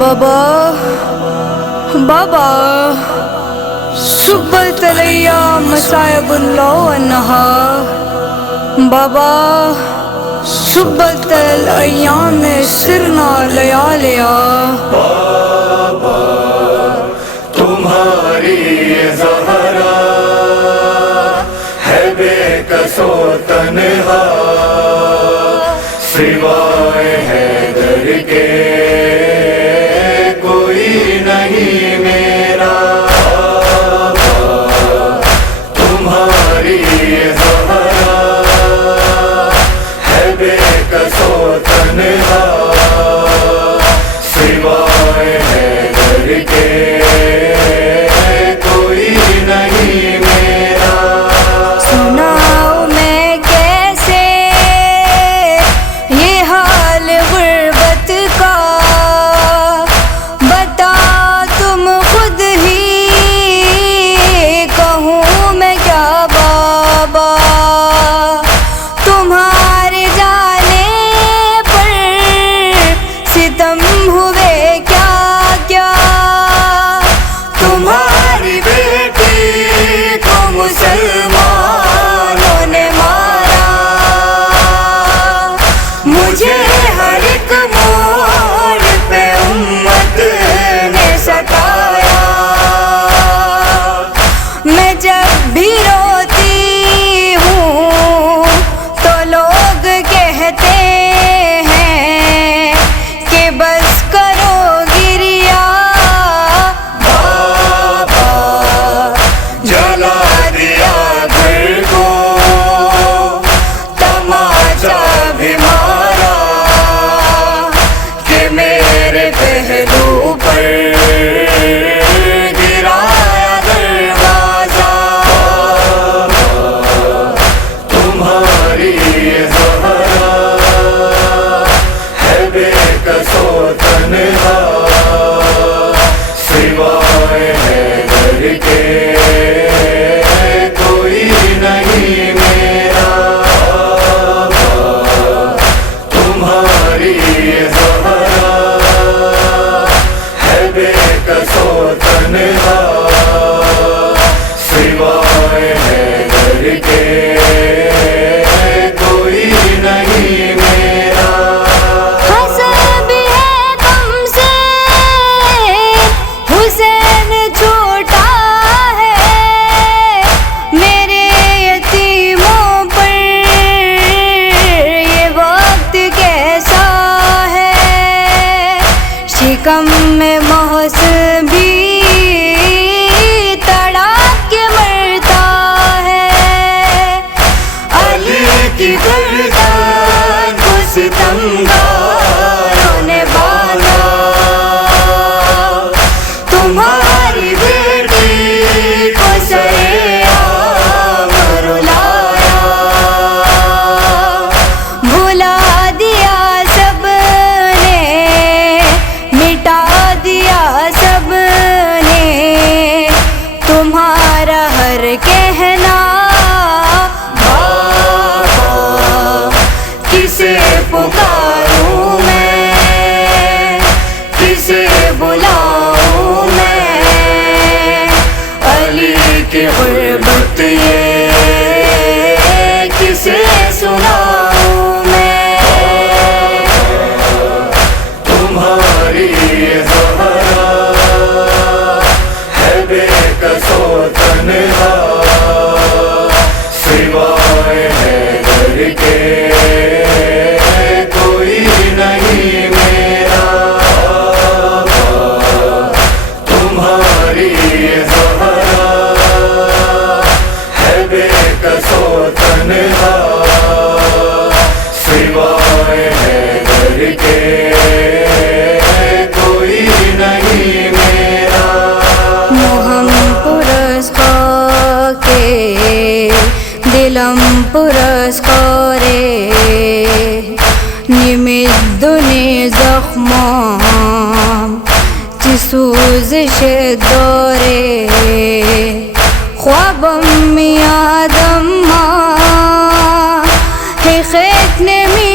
بابا بابا سبت الأيام مصائب الليل والنهار بابا سبت الأيام سرنا لياليا بابا تمہاری زہرا ہے بے کس و تنہا سوائے حیدر کے کوئی نہیں میرا بابا تمہاری زہرا ہے بے کس و تنہا سوائے حیدر کے کوئی نہیں میرا سناؤ میں کیسے یہ حال غربت کا بتا تم خود ہی کہوں میں کیا بابا تمہارے جانے پر ستم ہوئے کیا کیا تمہاری بیٹی کو مسلمانوں نے مارا مجھے ہر ایک موڑ پہ امت نے ستایا میں جب بھی روتی ہوں تو لوگ کہتے ہیں کہ بس کرو گریا بابا جلا دیا گھر کو تماچا بھی مارا کہ میرے پہلو پر گرایا دروازہ تمہاری زہرا ہے بے کس و تنہا سوائے حیدر کے کوئی نہیں میرا بابا تمہاری زہرا ہے بے کس و تنہا سوائے حیدر کے کوئی نہیں میرا حسن بھی ہے تم سے حسین چھوٹا ہے میرے یتیموں پر یہ وقت کیسا ہے شکم میں محسن بھی تڑاپ کے مرتا ہے علی کی گردن کو ستمگاروں نے باندھا تمہاری بیٹی کو سرعام رلایا بھلا دیا سب نے مٹا دیا سب نے تمہارا ہر کہنا بابا کسے پکاروں میں کسے بلاؤں میں علی کی غربت یہ کسے سناؤں میں تمہاری زہرا ہے بے کس و تنہا سوائے حیدر کے کوئی نہیں میرا بابا تمہاری زہرا ہے بے کس و تنہا سوائے حیدر کے کوئی نہیں میرا موہم پرس کے دلم پرس کرے نمیدنی زخمام چی سوزش داره خوابم میادم ما هی خیک نمی